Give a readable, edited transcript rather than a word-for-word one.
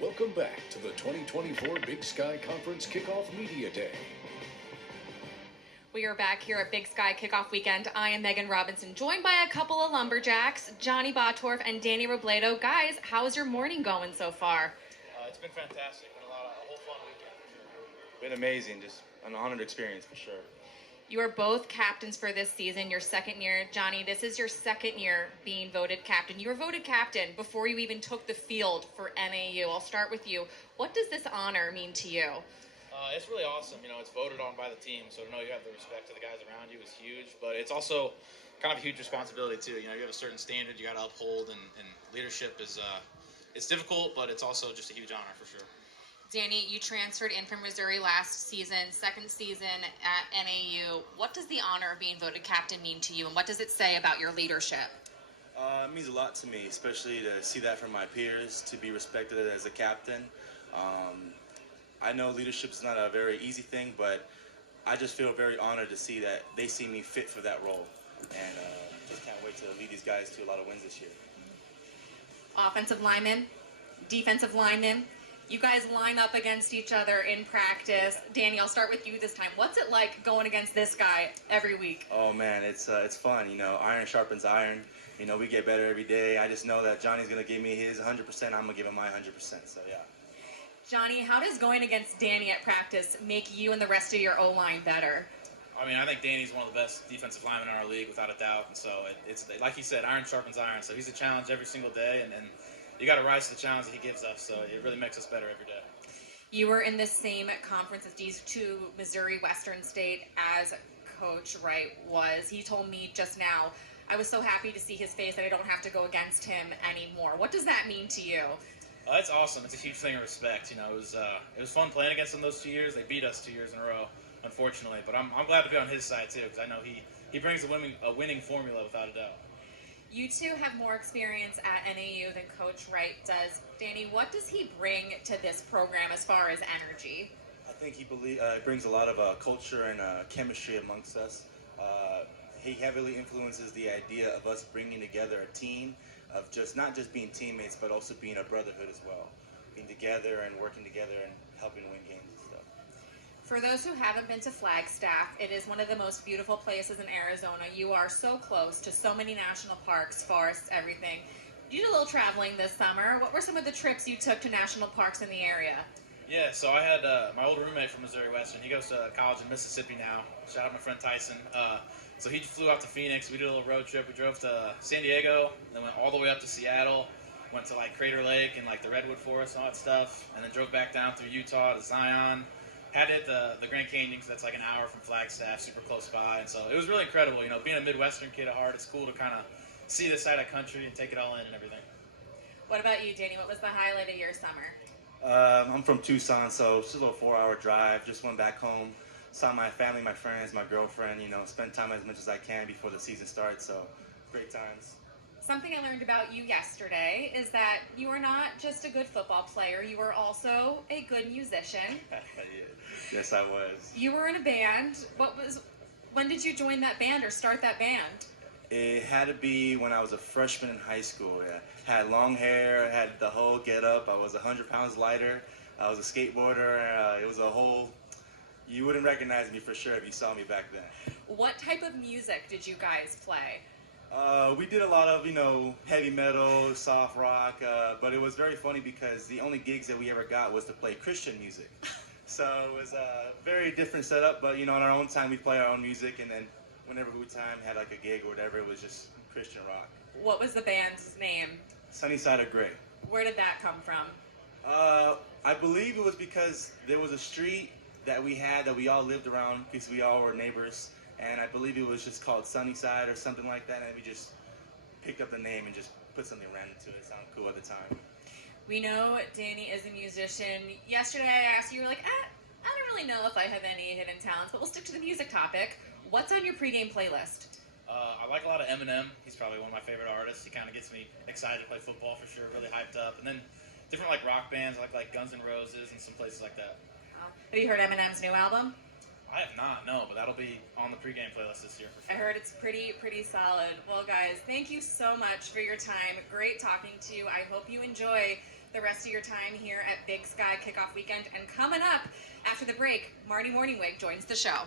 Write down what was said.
Welcome back to the 2024 Big Sky Conference Kickoff Media Day. We are back here at Big Sky Kickoff Weekend. I am Megan Robinson, joined by a couple of lumberjacks, Jonny Bottorff and Danny Robledo. Guys, how's your morning going so far? It's been fantastic. Been a whole fun weekend for sure. Been amazing, just an honored experience for sure. You are both captains for this season, your second year. Jonny, this is your second year being voted captain. You were voted captain before you even took the field for NAU. I'll start with you. What does this honor mean to you? It's really awesome. You know, it's voted on by the team, so to know you have the respect of the guys around you is huge. But it's also kind of a huge responsibility too. You know, you have a certain standard you got to uphold, and leadership is it's difficult, but it's also just a huge honor for sure. Danny, you transferred in from Missouri last season, second season at NAU. What does the honor of being voted captain mean to you, and what does it say about your leadership? It means a lot to me, especially to see that from my peers, to be respected as a captain. I know leadership is not a very easy thing, but I just feel very honored to see that they see me fit for that role, and just can't wait to lead these guys to a lot of wins this year. Offensive linemen, defensive linemen, you guys line up against each other in practice. Danny, I'll start with you this time. What's it like going against this guy every week? Oh man, it's fun. You know, iron sharpens iron. You know, we get better every day. I just know that Johnny's gonna give me his 100%. I'm gonna give him my 100%. So yeah. Jonny, how does going against Danny at practice make you and the rest of your O-line better? I mean, I think Danny's one of the best defensive linemen in our league, without a doubt. And so it's like he said, iron sharpens iron. So he's a challenge every single day, and you got to rise to the challenge that he gives us. So it really makes us better every day. You were in the same conference as these two, Missouri Western State, as Coach Wright was. He told me just now, I was so happy to see his face that I don't have to go against him anymore. What does that mean to you? It's awesome. It's a huge thing of respect. You know, it was fun playing against them those 2 years. They beat us 2 years in a row, unfortunately. But I'm glad to be on his side too, because I know he brings a winning formula without a doubt. You two have more experience at NAU than Coach Wright does. Danny, what does he bring to this program as far as energy? I think he brings a lot of culture and chemistry amongst us. He heavily influences the idea of us bringing together a team of not just being teammates, but also being a brotherhood as well. Being together and working together and helping win games and stuff. For those who haven't been to Flagstaff, it is one of the most beautiful places in Arizona. You are so close to so many national parks, forests, everything. You did a little traveling this summer. What were some of the trips you took to national parks in the area? Yeah, so I had my old roommate from Missouri Western. He goes to college in Mississippi now. Shout out my friend Tyson. So he flew out to Phoenix. We did a little road trip. We drove to San Diego, then went all the way up to Seattle. Went to like Crater Lake and like the Redwood Forest and all that stuff. And then drove back down through Utah to Zion. Had to hit the Grand Canyon, because that's like an hour from Flagstaff, super close by. And so it was really incredible. You know, being a Midwestern kid at heart, it's cool to kind of see this side of country and take it all in and everything. What about you, Danny? What was the highlight of your summer? I'm from Tucson, so it's just a little 4-hour drive. Just went back home, saw my family, my friends, my girlfriend, you know, spend time as much as I can before the season starts, so great times. Something I learned about you yesterday is that you are not just a good football player, you are also a good musician. Yes, I was. You were in a band. When did you join that band or start that band? It had to be when I was a freshman in high school. Yeah, had long hair, had the whole get up. I was 100 pounds lighter. I was a skateboarder. It was a whole. You wouldn't recognize me for sure if you saw me back then. What type of music did you guys play? We did a lot of, you know, heavy metal, soft rock, but it was very funny because the only gigs that we ever got was to play Christian music. So it was a very different setup, but, you know, in our own time, we play our own music, and then whenever Wu Time had like a gig or whatever, it was just Christian rock. What was the band's name? Sunny Side of Grey. Where did that come from? I believe it was because there was a street that we had that we all lived around because we all were neighbors, and I believe it was just called Sunnyside or something like that, and we just picked up the name and just put something random to it. It sounded cool at the time. We know Danny is a musician. Yesterday I asked you, you were like, I don't really know if I have any hidden talents, but we'll stick to the music topic. What's on your pregame playlist? I like a lot of Eminem. He's probably one of my favorite artists. He kind of gets me excited to play football for sure, really hyped up. And then different like rock bands, I like Guns N' Roses and some places like that. Have you heard Eminem's new album? I have not, no, but that'll be on the pregame playlist this year for sure. I heard it's pretty solid. Well, guys, thank you so much for your time. Great talking to you. I hope you enjoy the rest of your time here at Big Sky Kickoff Weekend. And coming up after the break, Marty Morningwig joins the show.